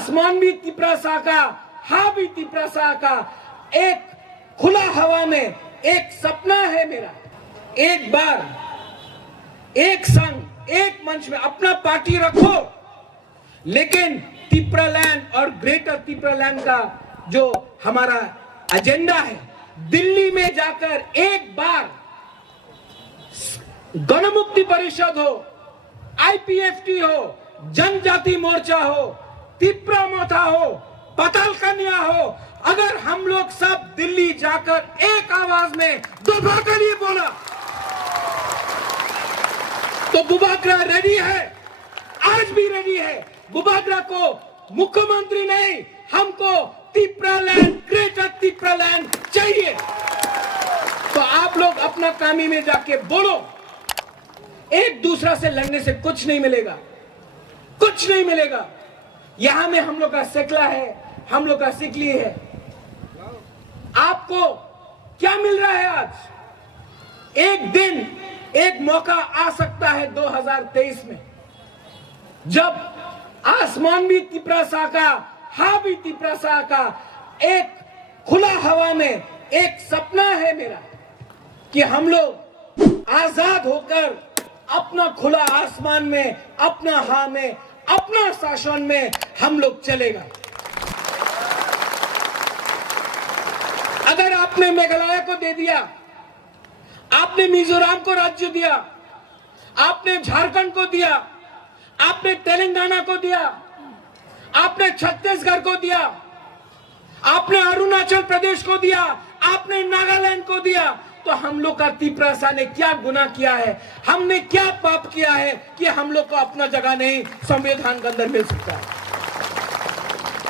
आसमान भी तिपरासा का, हा भी तिपरासा का, एक खुला हवा में एक सपना है मेरा, एक बार एक संग एक मंच में अपना पार्टी रखो, लेकिन तिपरालैंड और ग्रेटर तिपरालैंड का जो हमारा एजेंडा है, दिल्ली में जाकर एक बार गणमुक्ति परिषद हो, आईपीएफटी हो, जनजाति मोर्चा हो, तिपरा मोथा हो, पताल कन्या हो, अगर हम लोग सब दिल्ली जाकर एक आवाज में दुबाकली बोला तो बुबागरा रेडी है, आज भी रेडी है। बुबागरा को मुख्यमंत्री नहीं, हमको तिपरालैंड, ग्रेटर तिपरालैंड चाहिए। तो आप लोग अपना कामी में जाके बोलो, एक दूसरा से लड़ने से कुछ नहीं मिलेगा, कुछ नहीं मिलेगा। यहां में हम लोग का सेकला है, हम लोग का सिकली है। आपको क्या मिल रहा है आज? एक दिन एक मौका आ सकता है 2023 में, जब आसमान भी तिपरासा का, हा भी तिपरासा का, एक खुला हवा में एक सपना है मेरा कि हम लोग आजाद होकर अपना खुला आसमान में, अपना हा में, अपना शासन में हम लोग चलेगा। अगर आपने मेघालय को दे दिया, आपने मिजोरम को राज्य दिया, आपने झारखंड को दिया, आपने तेलंगाना को दिया, आपने छत्तीसगढ़ को दिया, आपने अरुणाचल प्रदेश को दिया, आपने नागालैंड को दिया, तो हम लोग का तिपरासा ने क्या गुनाह किया है, हमने क्या पाप किया है कि हम लोग को अपना जगह नहीं संविधान के अंदर मिल सकता है?